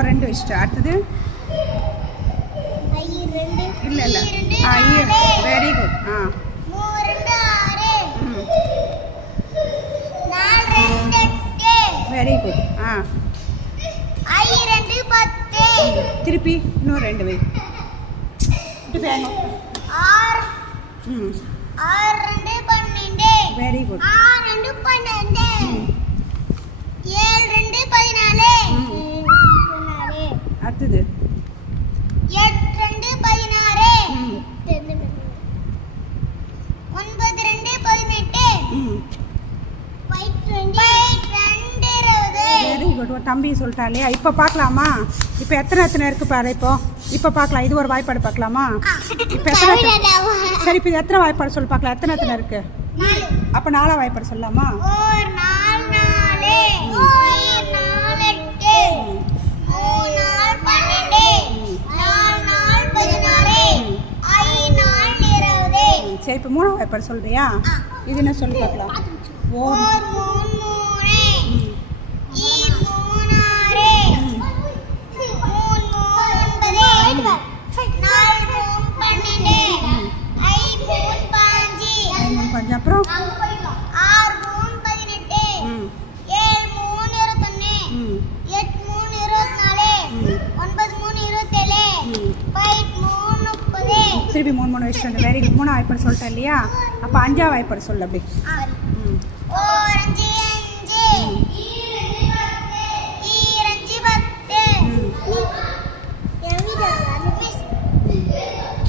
ஒரு 2 வச்சுட்டு அடுத்தது இல்லை இல்லை வெரி குட் வெரி குட் திருப்பி இன்னும் 2 வை வெரி குட் அடுத்தது வெரி குட் தம்பி சொல்லிட்டாலே இப்போ பார்க்கலாமா இப்போ எத்தனை இருக்கு பாரு இப்போ பார்க்கலாம் இது ஒரு வாய்ப்பாடு பார்க்கலாமா இப்போ எத்தனை சரி இப்போ எத்தனை வாய்ப்பாடு சொல்லி பார்க்கலாம் எத்தனை இருக்கு அப்போ 4 வாய்ப்பாடு சொல்லலாமா சரி இப்போ 3 வாய்ப்பாடு சொல்றியா இது என்ன சொல்லி பார்க்கலாம் அப்புறம் திருப்பி 3 வச்சுட்டு வெரி குட் 3 வாய்ப்பாடு சொல்லிட்டேன் இல்லையா அப்போ 5 வாய்ப்பாடு சொல்லு அப்படி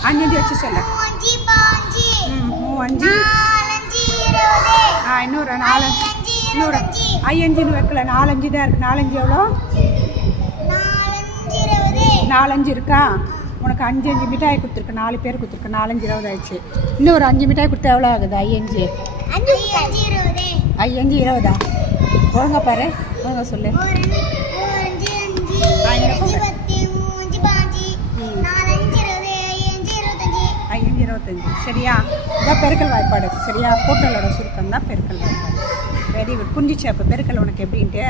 அஞ்சு வச்சு சொல்ல இன்னொரு 4 இன்னொரு 5 வைக்கல 4 5 தான் இருக்கு 4 5 எவ்வளோ 4 5 இருக்கா உனக்கு 5 மிட்டாய் கொடுத்துருக்கு 4 பேர் கொடுத்துருக்கு 4 5 20 ஆயிடுச்சு இன்னும் ஒரு 5 மிட்டாய் கொடுத்தா எவ்வளோ ஆகுது 5 5 20 ஒழுங்கா பாரு ஒழுங்கா சொல்லு 25 சரியா இதான் பெருக்கல் வாய்ப்பாடு சரியா கூட்டலோட சுருக்கம் தான் பெருக்கல் வாய்ப்பாடு வெரி குட் புரிஞ்சிச்சு அப்போ பெருக்கல் உனக்கு எப்படின்ட்டு